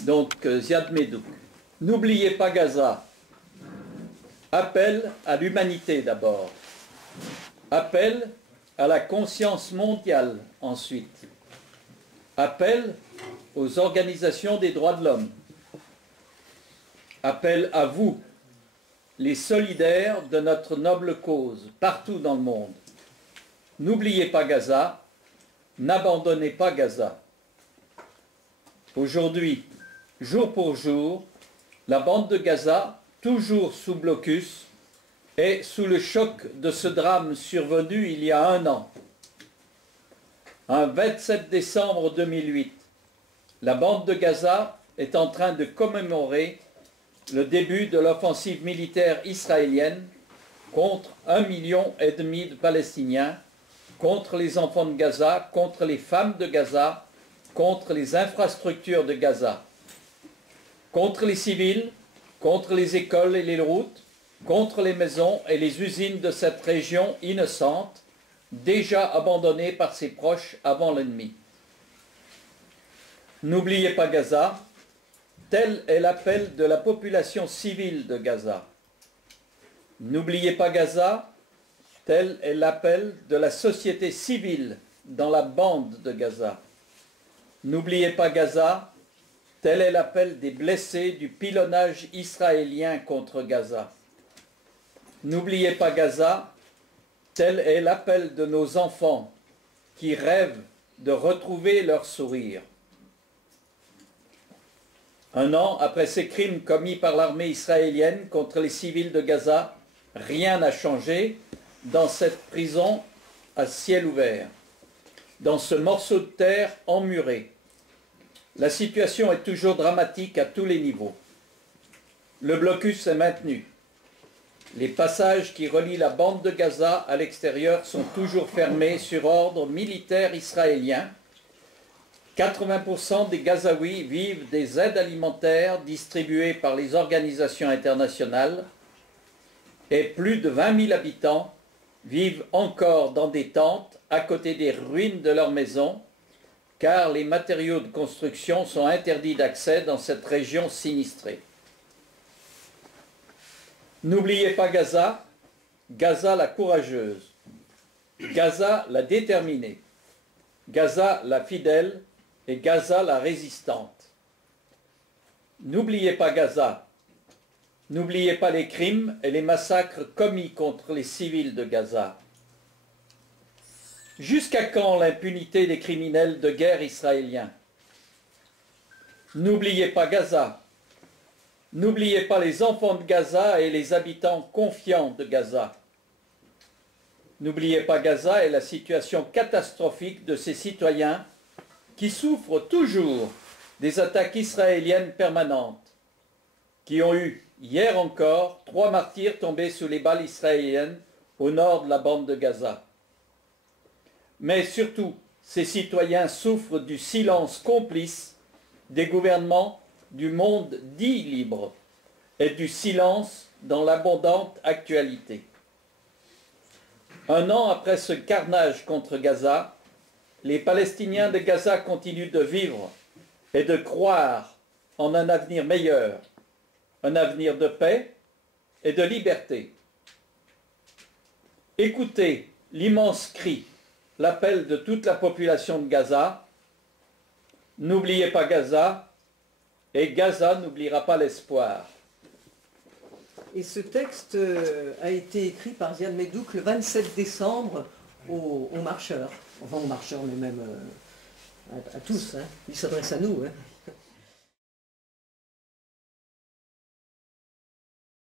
Donc, Ziad Medouk. N'oubliez pas Gaza. Appel à l'humanité d'abord. Appel à la conscience mondiale ensuite. Appel aux organisations des droits de l'homme. Appel à vous, les solidaires de notre noble cause, partout dans le monde. N'oubliez pas Gaza, n'abandonnez pas Gaza. Aujourd'hui, jour pour jour, la bande de Gaza, toujours sous blocus, est sous le choc de ce drame survenu il y a un an. Un 27 décembre 2008, la bande de Gaza est en train de commémorer le début de l'offensive militaire israélienne contre 1,5 million de Palestiniens, contre les enfants de Gaza, contre les femmes de Gaza, contre les infrastructures de Gaza, contre les civils, contre les écoles et les routes, contre les maisons et les usines de cette région innocente, déjà abandonnée par ses proches avant l'ennemi. N'oubliez pas Gaza, tel est l'appel de la population civile de Gaza. N'oubliez pas Gaza, tel est l'appel de la société civile dans la bande de Gaza. N'oubliez pas Gaza, tel est l'appel des blessés du pilonnage israélien contre Gaza. N'oubliez pas Gaza, tel est l'appel de nos enfants qui rêvent de retrouver leur sourire. Un an après ces crimes commis par l'armée israélienne contre les civils de Gaza, rien n'a changé dans cette prison à ciel ouvert, dans ce morceau de terre emmuré. La situation est toujours dramatique à tous les niveaux. Le blocus est maintenu. Les passages qui relient la bande de Gaza à l'extérieur sont toujours fermés sur ordre militaire israélien. 80% des Gazaouis vivent des aides alimentaires distribuées par les organisations internationales et plus de 20 000 habitants vivent encore dans des tentes à côté des ruines de leurs maisons car les matériaux de construction sont interdits d'accès dans cette région sinistrée. N'oubliez pas Gaza, Gaza la courageuse, Gaza la déterminée, Gaza la fidèle et Gaza la résistante. N'oubliez pas Gaza, n'oubliez pas les crimes et les massacres commis contre les civils de Gaza. Jusqu'à quand l'impunité des criminels de guerre israéliens? N'oubliez pas Gaza. N'oubliez pas les enfants de Gaza et les habitants confiants de Gaza. N'oubliez pas Gaza et la situation catastrophique de ces citoyens qui souffrent toujours des attaques israéliennes permanentes, qui ont eu, hier encore, 3 martyrs tombés sous les balles israéliennes au nord de la bande de Gaza. Mais surtout, ces citoyens souffrent du silence complice des gouvernements du monde dit libre et du silence dans l'abondante actualité. Un an après ce carnage contre Gaza, les Palestiniens de Gaza continuent de vivre et de croire en un avenir meilleur, un avenir de paix et de liberté. Écoutez l'immense cri, l'appel de toute la population de Gaza. N'oubliez pas Gaza, et Gaza n'oubliera pas l'espoir. Et ce texte a été écrit par Ziad Medouk le 27 décembre aux marcheurs. Enfin aux marcheurs, mais même à tous. Hein. Il s'adresse à nous. Hein.